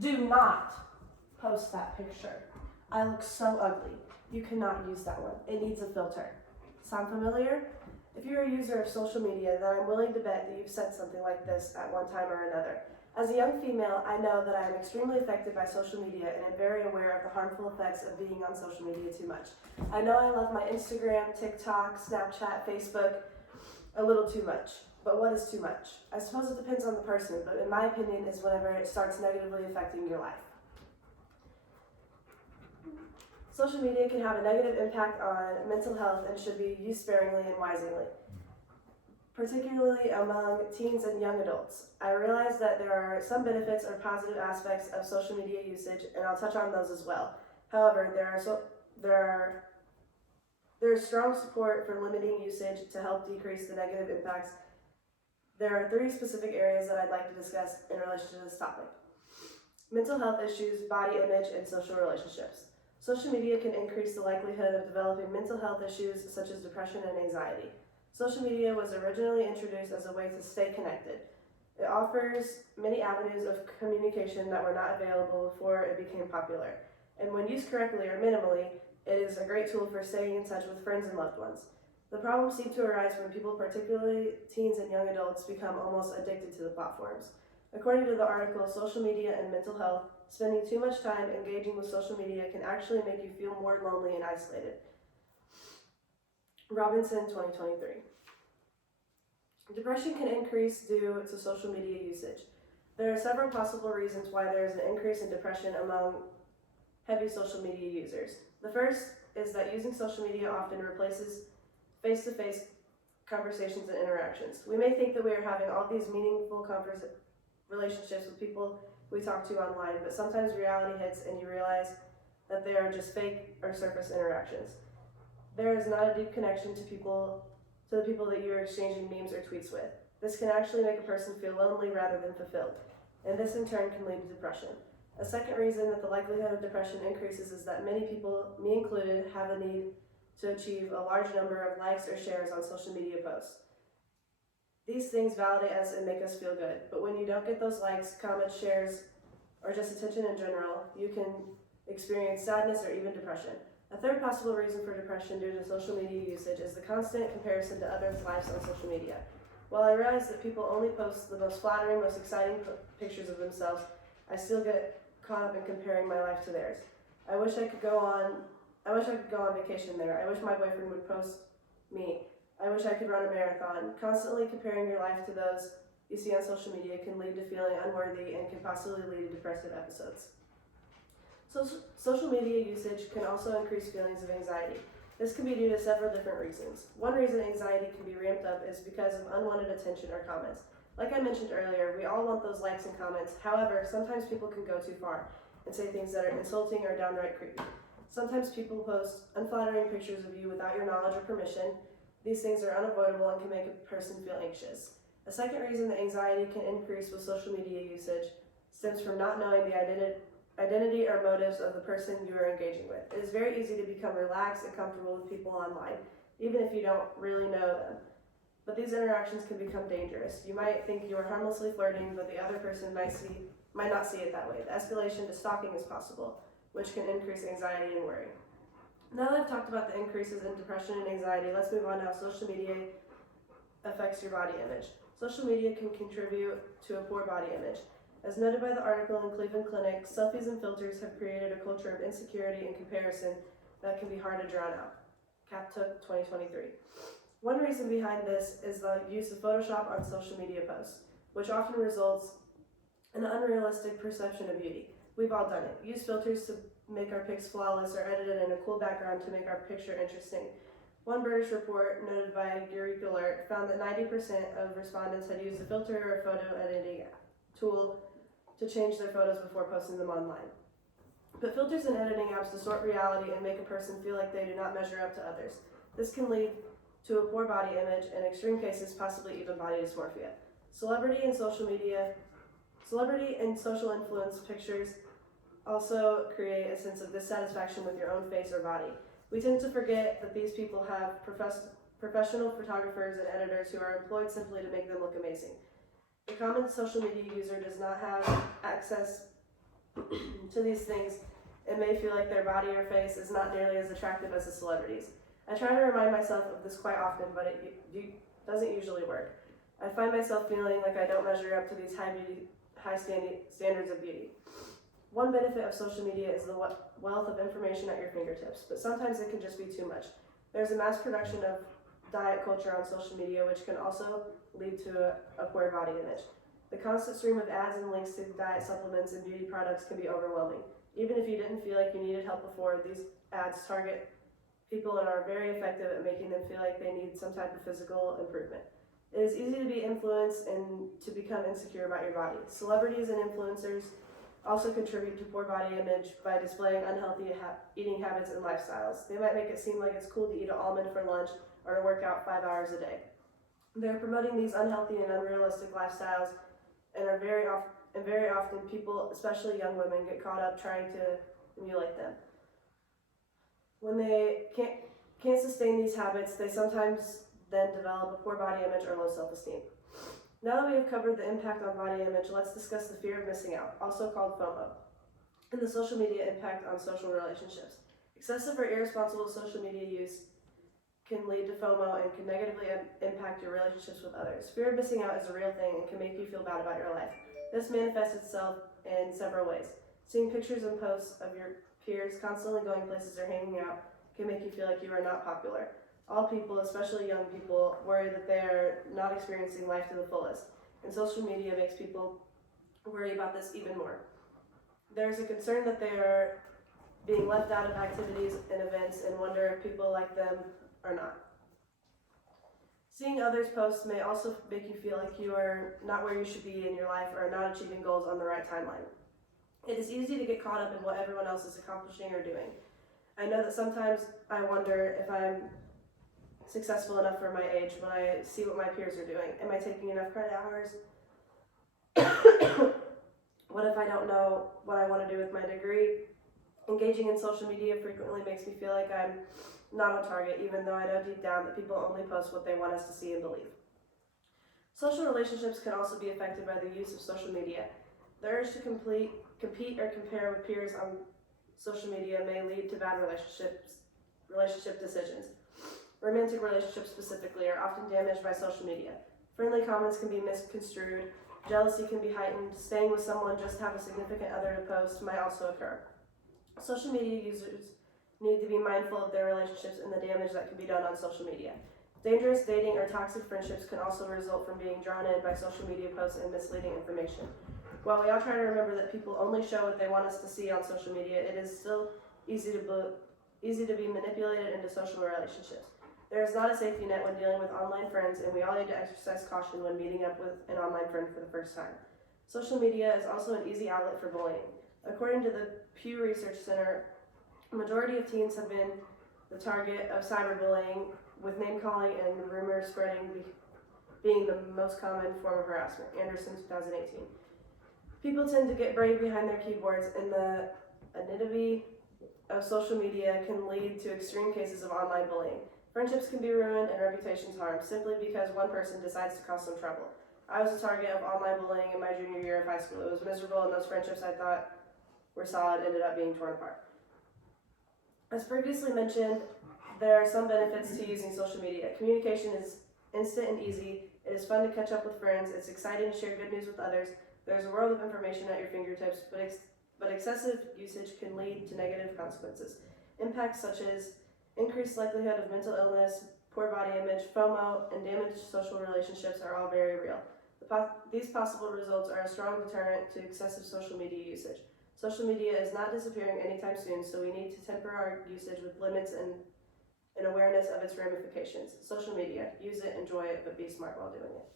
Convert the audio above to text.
Do not post that picture. I look so ugly. You cannot use that one. It needs a filter. Sound familiar? If you're a user of social media, then I'm willing to bet that you've said something like this at one time or another. As a young female, I know that I am extremely affected by social media and am very aware of the harmful effects of being on social media too much. I know I love my Instagram, TikTok, Snapchat, Facebook a little too much. But what is too much? I suppose it depends on the person, but in my opinion is whenever it starts negatively affecting your life. Social media can have a negative impact on mental health and should be used sparingly and wisely, particularly among teens and young adults. I realize that there are some benefits or positive aspects of social media usage, and I'll touch on those as well. However, there is strong support for limiting usage to help decrease the negative impacts. There are 3 specific areas that I'd like to discuss in relation to this topic: mental health issues, body image, and social relationships. Social media can increase the likelihood of developing mental health issues such as depression and anxiety. Social media was originally introduced as a way to stay connected. It offers many avenues of communication that were not available before it became popular. And when used correctly or minimally, it is a great tool for staying in touch with friends and loved ones. The problems seem to arise when people, particularly teens and young adults, become almost addicted to the platforms. According to the article, Social Media and Mental Health, spending too much time engaging with social media can actually make you feel more lonely and isolated. Robinson, 2023. Depression can increase due to social media usage. There are several possible reasons why there is an increase in depression among heavy social media users. The first is that using social media often replaces face-to-face conversations and interactions. We may think that we are having all these meaningful relationships with people we talk to online, but sometimes reality hits and you realize that they are just fake or surface interactions. There is not a deep connection to the people that you are exchanging memes or tweets with. This can actually make a person feel lonely rather than fulfilled, and this in turn can lead to depression. A second reason that the likelihood of depression increases is that many people, me included, have a need to achieve a large number of likes or shares on social media posts. These things validate us and make us feel good, but when you don't get those likes, comments, shares, or just attention in general, you can experience sadness or even depression. A third possible reason for depression due to social media usage is the constant comparison to others' lives on social media. While I realize that people only post the most flattering, most exciting pictures of themselves, I still get caught up in comparing my life to theirs. I wish I could go on vacation there. I wish my boyfriend would post me. I wish I could run a marathon. Constantly comparing your life to those you see on social media can lead to feeling unworthy and can possibly lead to depressive episodes. Social media usage can also increase feelings of anxiety. This can be due to several different reasons. One reason anxiety can be ramped up is because of unwanted attention or comments. Like I mentioned earlier, we all want those likes and comments. However, sometimes people can go too far and say things that are insulting or downright creepy. Sometimes people post unflattering pictures of you without your knowledge or permission. These things are unavoidable and can make a person feel anxious. A second reason that anxiety can increase with social media usage stems from not knowing the identity or motives of the person you are engaging with. It is very easy to become relaxed and comfortable with people online, even if you don't really know them. But these interactions can become dangerous. You might think you are harmlessly flirting, but the other person might not see it that way. The escalation to stalking is possible, which can increase anxiety and worry. Now that I've talked about the increases in depression and anxiety, let's move on to how social media affects your body image. Social media can contribute to a poor body image. As noted by the article in Cleveland Clinic, selfies and filters have created a culture of insecurity and comparison that can be hard to drown out. CapTook 2023. One reason behind this is the use of Photoshop on social media posts, which often results in an unrealistic perception of beauty. We've all done it. Use filters to make our pics flawless or edit it in a cool background to make our picture interesting. One British report, noted by Gary Alert, found that 90% of respondents had used a filter or photo editing tool to change their photos before posting them online. But filters and editing apps distort reality and make a person feel like they do not measure up to others. This can lead to a poor body image, and in extreme cases, possibly even body dysmorphia. Celebrity and social influence pictures also create a sense of dissatisfaction with your own face or body. We tend to forget that these people have professional photographers and editors who are employed simply to make them look amazing. The common social media user does not have access to these things, it may feel like their body or face is not nearly as attractive as the celebrities. I try to remind myself of this quite often, but it doesn't usually work. I find myself feeling like I don't measure up to these high standards of beauty. One benefit of social media is the wealth of information at your fingertips, but sometimes it can just be too much. There's a mass production of diet culture on social media, which can also lead to a poor body image. The constant stream of ads and links to diet supplements and beauty products can be overwhelming. Even if you didn't feel like you needed help before, these ads target people and are very effective at making them feel like they need some type of physical improvement. It is easy to be influenced and to become insecure about your body. Celebrities and influencers also contribute to poor body image by displaying unhealthy eating habits and lifestyles. They might make it seem like it's cool to eat an almond for lunch or to work out 5 hours a day. They're promoting these unhealthy and unrealistic lifestyles, and very often people, especially young women, get caught up trying to emulate them. When they can't sustain these habits, they sometimes then develop a poor body image or low self-esteem. Now that we have covered the impact on body image, let's discuss the fear of missing out, also called FOMO, and the social media impact on social relationships. Excessive or irresponsible social media use can lead to FOMO and can negatively impact your relationships with others. Fear of missing out is a real thing and can make you feel bad about your life. This manifests itself in several ways. Seeing pictures and posts of your peers constantly going places or hanging out can make you feel like you are not popular. All people, especially young people, worry that they are not experiencing life to the fullest, and social media makes people worry about this even more. There is a concern that they are being left out of activities and events and wonder if people like them or not. Seeing others' posts may also make you feel like you are not where you should be in your life or not achieving goals on the right timeline. It is easy to get caught up in what everyone else is accomplishing or doing. I know that sometimes I wonder if I'm successful enough for my age when I see what my peers are doing. Am I taking enough credit hours? What if I don't know what I want to do with my degree? Engaging in social media frequently makes me feel like I'm not on target, even though I know deep down that people only post what they want us to see and believe. Social relationships can also be affected by the use of social media. The urge to compete or compare with peers on social media may lead to bad relationship decisions. Romantic relationships specifically are often damaged by social media. Friendly comments can be misconstrued, jealousy can be heightened, staying with someone just to have a significant other to post might also occur. Social media users need to be mindful of their relationships and the damage that can be done on social media. Dangerous dating or toxic friendships can also result from being drawn in by social media posts and misleading information. While we all try to remember that people only show what they want us to see on social media, it is still easy to be manipulated into social relationships. There is not a safety net when dealing with online friends, and we all need to exercise caution when meeting up with an online friend for the first time. Social media is also an easy outlet for bullying. According to the Pew Research Center, a majority of teens have been the target of cyberbullying, with name-calling and rumor spreading being the most common form of harassment. Anderson, 2018. People tend to get brave behind their keyboards, and the anonymity of social media can lead to extreme cases of online bullying. Friendships can be ruined and reputations harmed simply because one person decides to cause some trouble. I was a target of online bullying in my junior year of high school. It was miserable, and those friendships I thought were solid ended up being torn apart. As previously mentioned, there are some benefits to using social media. Communication is instant and easy. It is fun to catch up with friends. It's exciting to share good news with others. There's a world of information at your fingertips, but excessive usage can lead to negative consequences. Impacts such as increased likelihood of mental illness, poor body image, FOMO, and damaged social relationships are all very real. These possible results are a strong deterrent to excessive social media usage. Social media is not disappearing anytime soon, so we need to temper our usage with limits and awareness of its ramifications. Social media, use it, enjoy it, but be smart while doing it.